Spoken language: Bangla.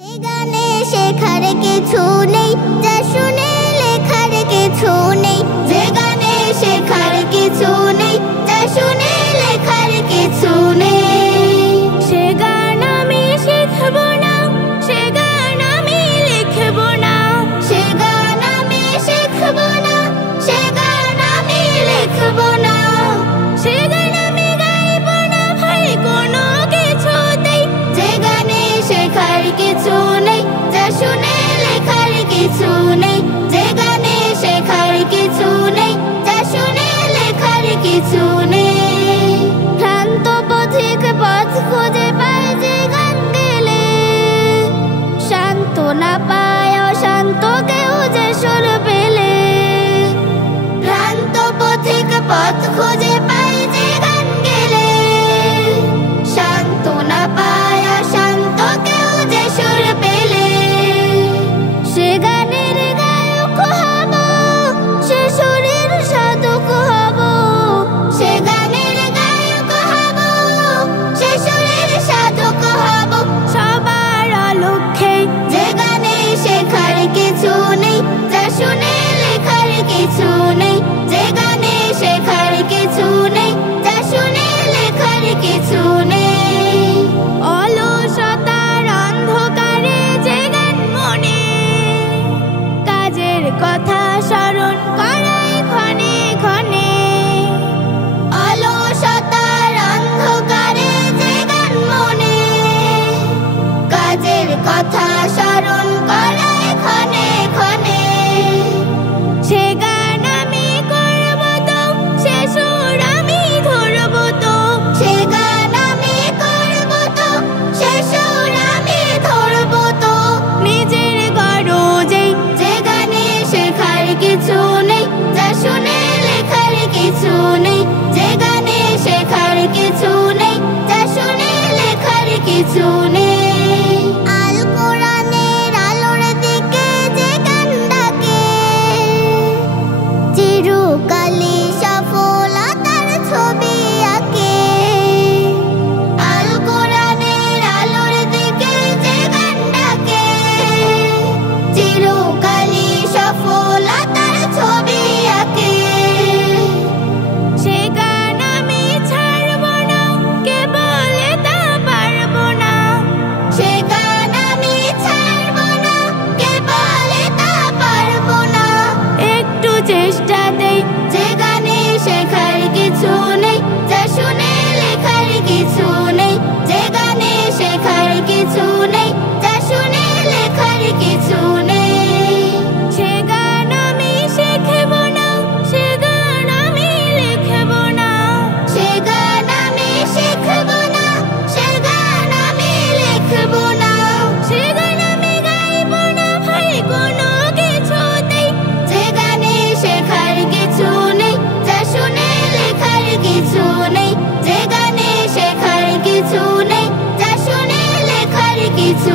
গানে শেখার কিছু নেই, যা শুনে লেখার কিছু নেই। যে গানে শেখার কিছু নেই, যা শুনে লেখার কিছু নেই। সে গান আমি শিখব না, সে গান আমি লিখব না। সে গান আমি শিখব না, সে গান আমি লিখব না। সে গান আমি গাইব না ভাই কোনো কিছুতেই। যে গানে শেখার কিছু নেই, যা শুনে লেখার কিছু নেই। যে গানে শেখার কিছু নেই, যা শুনে লেখার কিছু নেই। ভ্রান্ত পথিক পথ খুঁজে পায় যে গান গেলে, সান্ত্বনা পায় অশান্ত কেউ যে সুর পেলে। ভ্রান্ত পথিক পথ খুঁজে পায় যে গান গেলে, সান্ত্বনা পায় অশান্ত কেউ যে সুর পেলে। সে গানের গায়ক হব, সে সুরের সাধক হব। সে গানের গায়ক হব, সে সুরের সাধক হব। সবার অলক্ষ্যে যে গানে শেখার কিছু নেই, যা শুনে লেখার কিছু নেই। যে গানে শেখার কিছু নেই, যা শুনে লেখার কিছু নেই। অলসতার অন্ধকারে যে গান মনে, কাজের কথা স্মরণ করায় ক্ষণে ক্ষণে। অলসতার অন্ধকারে যে গান মনে, কাজের কথা স্মরণ করায় ক্ষণে ক্ষণে। সে গান আমি করব তো, সে সুর আমি ধরব তো। সে গান আমি করব তো, সে সুর আমি ধরব তো। নিজের গরজেই যে গানে শেখার কিছু নেই, যা শুনে লেখার কিছু নেই। যে গানে শেখার কিছু নেই, যা শুনে লেখার কিছু নেই। আল কোরআনের আলোর দিকে যে গান ডাকে, চিরকালই সফলতার ছবি আঁকে। আল কোরআনের আলোর দিকে যে গান ডাকে, চিরকালই সফলতার ছবি আঁকে। সে গান আমি ছাড়ব না, কে বলে তা পারব না। সে গান আমি ছাড়ব না, কে বলে তা পারব না। একটু চেষ্টা দেই, যে গানে শেখার কিছু নেই, যা শুনে লেখার কিছু নেই। যে গানে শেখার কিছু নেই, যা শুনে লেখার কিছু নেই। সে গান আমি শিখব না, সে গান আমি লিখব না। সে গান আমি শিখব না, সে গান আমি লিখব না। সে গান আমি গাইব না ভাই কোনো কিছুতেই। যে গানে শেখার কিছু নেই, যা শুনে লেখার কিছু নেই। যে গানে শেখার কিছু নেই, যা শুনে লেখার কিছু